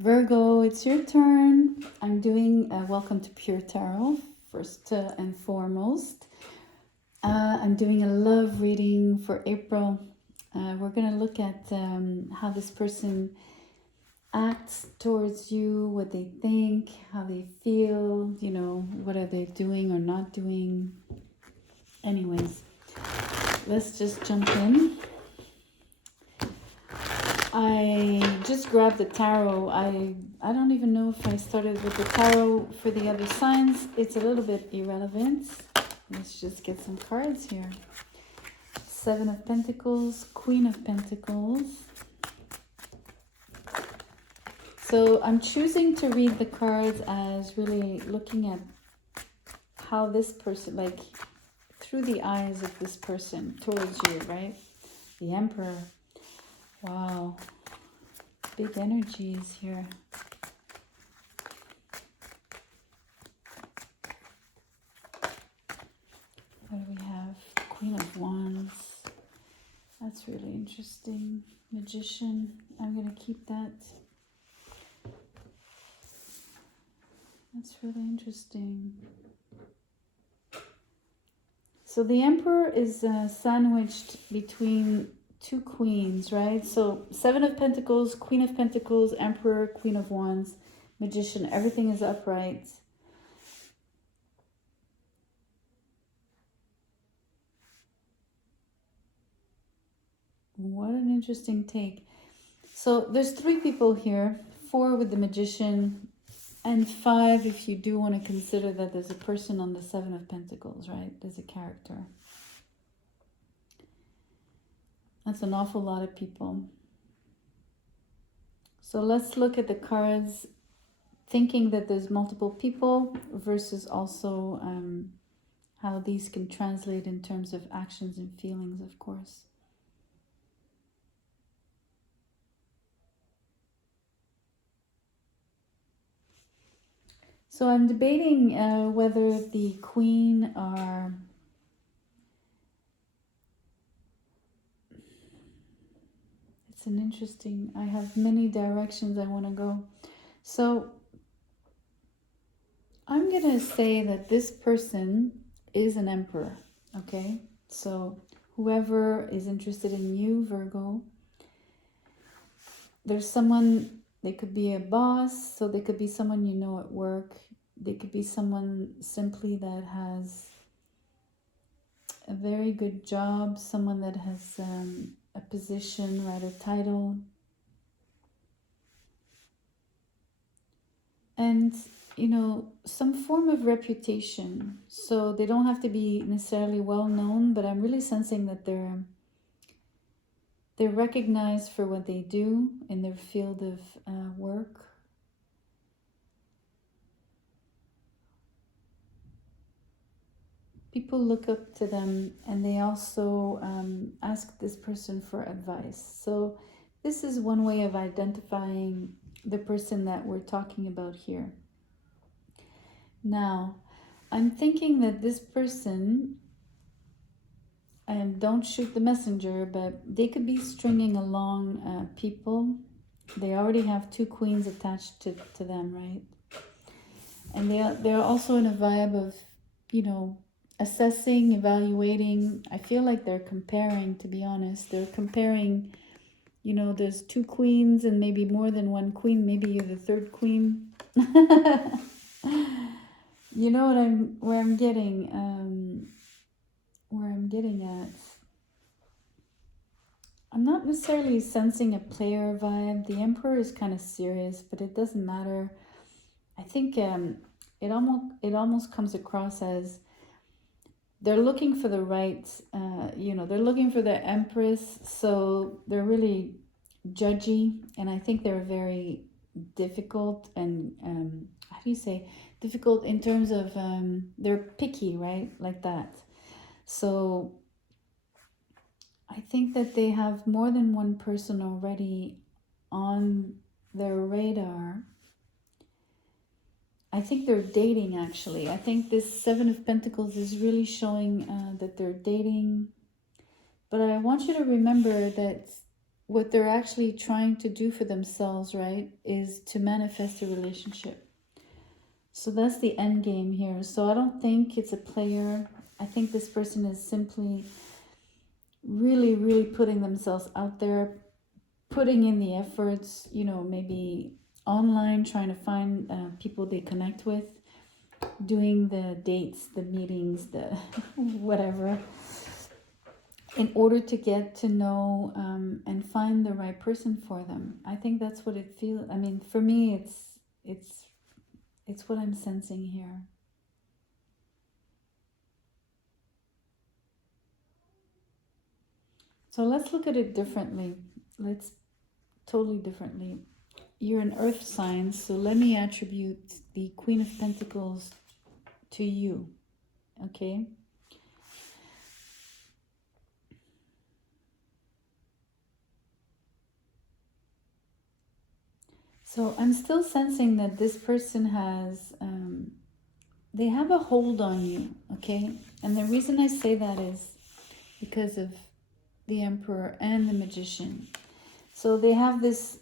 Virgo, it's your turn. I'm doing Welcome to Pure Tarot, first and foremost. I'm doing a love reading for April. We're going to look at how this person acts towards you, what they think, how they feel, what are they doing or not doing. Anyways, let's just jump in. I just grabbed the tarot. I don't even know if I started with the tarot for the other signs. It's a little bit irrelevant. Let's just get some cards here. Seven of Pentacles, Queen of Pentacles. So I'm choosing to read the cards as really looking at how this person, like through the eyes of this person towards you, right? The Emperor. Wow, big energies here. What do we have? Queen of Wands. That's really interesting. Magician. I'm going to keep that. That's really interesting. So the Emperor is sandwiched between two queens, right? So Seven of Pentacles, Queen of Pentacles, Emperor, Queen of Wands, Magician. Everything is upright. What an interesting take. So there's three people here. Four with the Magician, and five if you do want to consider that there's a person on the Seven of Pentacles, right? There's a character. That's an awful lot of people. So let's look at the cards, thinking that there's multiple people versus also how these can translate in terms of actions and feelings, of course. So I'm debating whether the Queen are... It's an interesting... I have many directions I want to go. So I'm going to say that this person is an Emperor, okay? So whoever is interested in you, Virgo, there's someone... They could be a boss, so they could be someone you know at work. They could be someone simply that has a very good job, someone that has a position, right, a title. And, some form of reputation. So they don't have to be necessarily well known, but I'm really sensing that they're recognized for what they do in their field of work. People look up to them, and they also ask this person for advice. So this is one way of identifying the person that we're talking about here. Now, I'm thinking that this person, and don't shoot the messenger, but they could be stringing along people. They already have two queens attached to them, right? And they're also in a vibe of, assessing, evaluating. I feel like they're comparing, to be honest. They're comparing, there's two queens and maybe more than one queen. Maybe you're the third queen. You know where I'm getting at. I'm not necessarily sensing a player vibe. The Emperor is kind of serious, but it doesn't matter. I think it almost comes across as they're looking for the right, they're looking for the Empress, so they're really judgy, and I think they're very difficult and, how do you say, difficult in terms of, they're picky, right, like that. So I think that they have more than one person already on their radar. I think they're dating, actually. I think this Seven of Pentacles is really showing that they're dating. But I want you to remember that what they're actually trying to do for themselves, right, is to manifest a relationship. So that's the end game here. So I don't think it's a player. I think this person is simply really, really putting themselves out there, putting in the efforts, you know, maybe online, trying to find people they connect with, doing the dates, the meetings, the whatever, in order to get to know and find the right person for them. I think that's what it feels. I mean, for me, it's what I'm sensing here. So let's look at it differently. Let's totally differently. You're an earth sign, so let me attribute the Queen of Pentacles to you, okay? So I'm still sensing that this person has, they have a hold on you, okay? And the reason I say that is because of the Emperor and the Magician. So they have this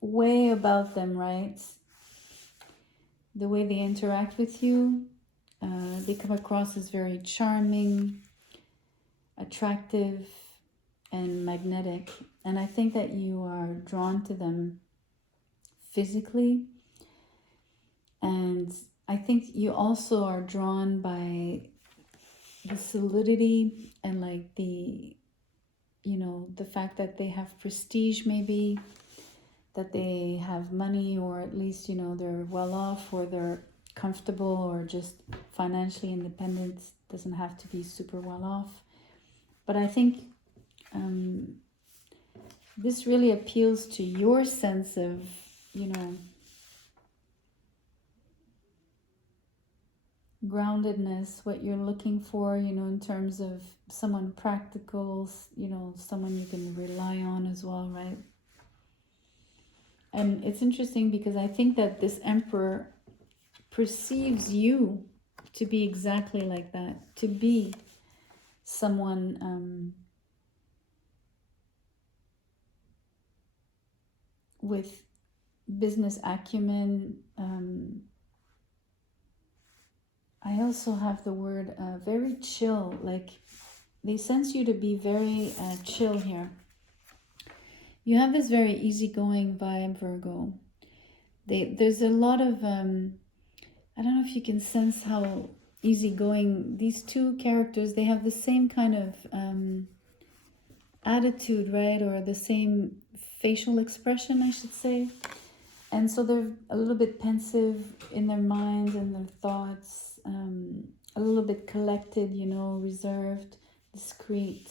way about them, right? The way they interact with you, they come across as very charming, attractive, and magnetic. And I think that you are drawn to them physically. And I think you also are drawn by the solidity and like the, you know, the fact that they have prestige, maybe that they have money, or at least, you know, they're well off, or they're comfortable, or just financially independent. Doesn't have to be super well off. But I think this really appeals to your sense of, you know, groundedness, what you're looking for, you know, in terms of someone practical, you know, someone you can rely on as well, right? And it's interesting because I think that this Emperor perceives you to be exactly like that, to be someone with business acumen. I also have the word very chill, like they sense you to be very chill here. You have this very easygoing vibe, Virgo. There's a lot of, I don't know if you can sense how easygoing these two characters, they have the same kind of attitude, right? Or the same facial expression, I should say. And so they're a little bit pensive in their minds and their thoughts, a little bit collected, you know, reserved, discreet.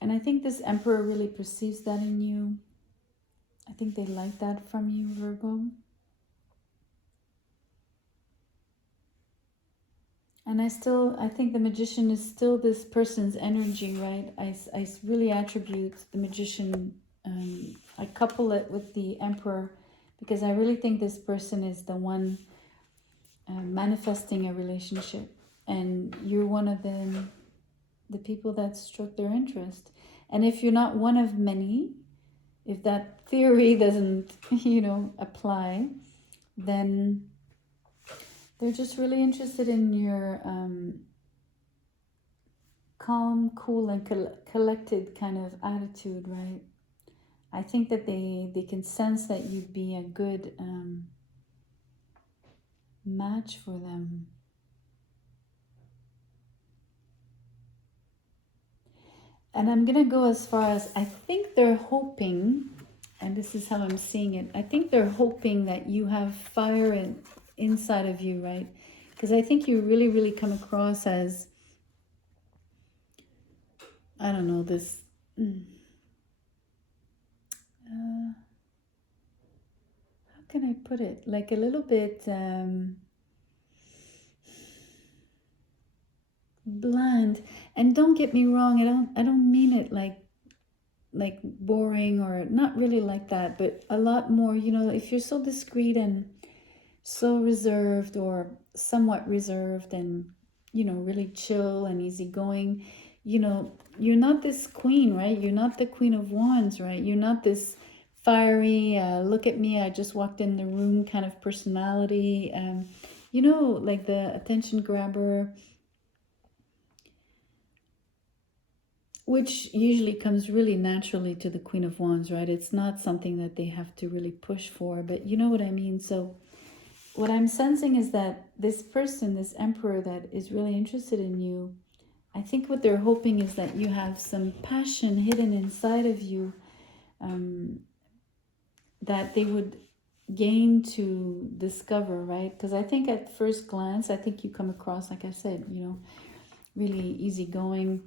And I think this Emperor really perceives that in you. I think they like that from you, Virgo. And I think the Magician is still this person's energy, right? I really attribute the Magician, I couple it with the Emperor, because I really think this person is the one manifesting a relationship. And you're one of the people that struck their interest. And if you're not one of many, if that theory doesn't, you know, apply, then they're just really interested in your calm, cool, and collected kind of attitude, right? I think that they can sense that you'd be a good match for them. And I'm going to go as far as I think they're hoping, and this is how I'm seeing it, I think they're hoping that you have fire inside of you, right? Because I think you really, really come across as, I don't know, this... how can I put it? Like a little bit... bland. And don't get me wrong, I don't mean it like boring, or not really like that, but a lot more, you know, if you're so discreet and so reserved, or somewhat reserved, and, you know, really chill and easygoing, you know, you're not this queen, right? You're not the Queen of Wands, right? You're not this fiery, look at me, I just walked in the room kind of personality. You know, like the attention grabber, which usually comes really naturally to the Queen of Wands, right? It's not something that they have to really push for, but you know what I mean? So what I'm sensing is that this person, this emperor that is really interested in you, I think what they're hoping is that you have some passion hidden inside of you, that they would gain to discover, right? Because I think at first glance, I think you come across, like I said, you know, really easygoing,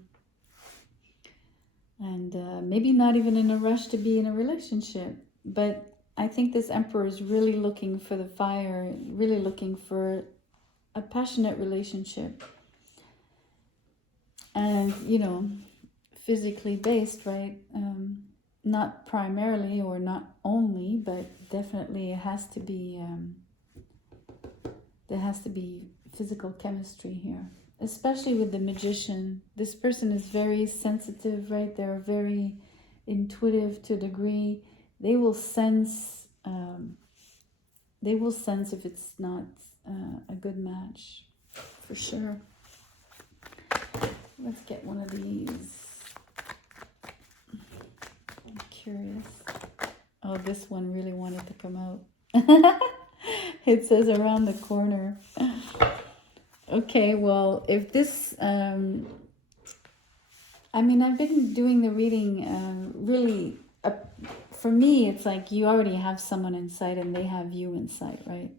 and maybe not even in a rush to be in a relationship. But I think this emperor is really looking for the fire, really looking for a passionate relationship. And, you know, physically based, right? Not primarily or not only, but definitely it has to be, there has to be physical chemistry here, especially with the Magician. This person is very sensitive, right? They're very intuitive to a degree. They will sense if it's not a good match, for sure. Let's get one of these. I'm curious. Oh, this one really wanted to come out. It says around the corner. Okay, well, if this, I mean, I've been doing the reading really, for me, it's like you already have someone in sight and they have you in sight, right?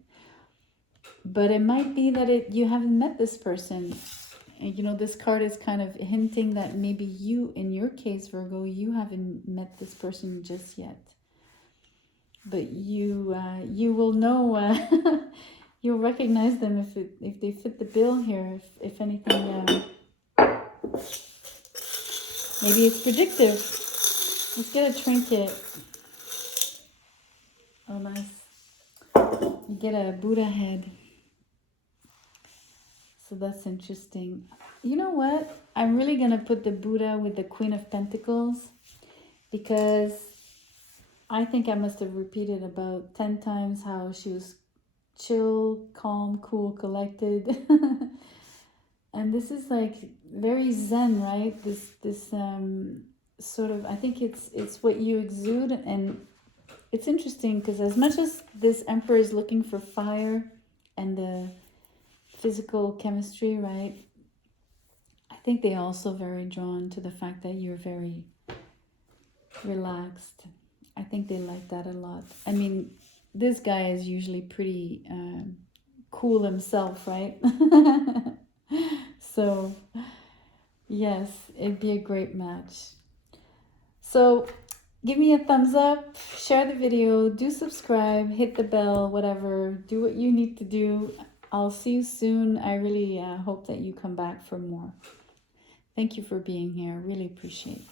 But it might be that you haven't met this person. And, you know, this card is kind of hinting that maybe you, in your case, Virgo, you haven't met this person just yet. But you will know, you'll recognize them if they fit the bill here. If anything, maybe it's predictive. Let's get a trinket. Oh, nice. You get a Buddha head. So that's interesting. You know what? I'm really going to put the Buddha with the Queen of Pentacles, because I think I must have repeated about 10 times how she was chill, calm, cool, collected. And this is like very zen, right? This sort of, I think it's what you exude. And it's interesting because as much as this emperor is looking for fire and the physical chemistry, right? I think they're also very drawn to the fact that you're very relaxed. I think they like that a lot. I mean, this guy is usually pretty cool himself, right? So, yes, it'd be a great match. So, give me a thumbs up, share the video, do subscribe, hit the bell, whatever. Do what you need to do. I'll see you soon. I really hope that you come back for more. Thank you for being here. Really appreciate it.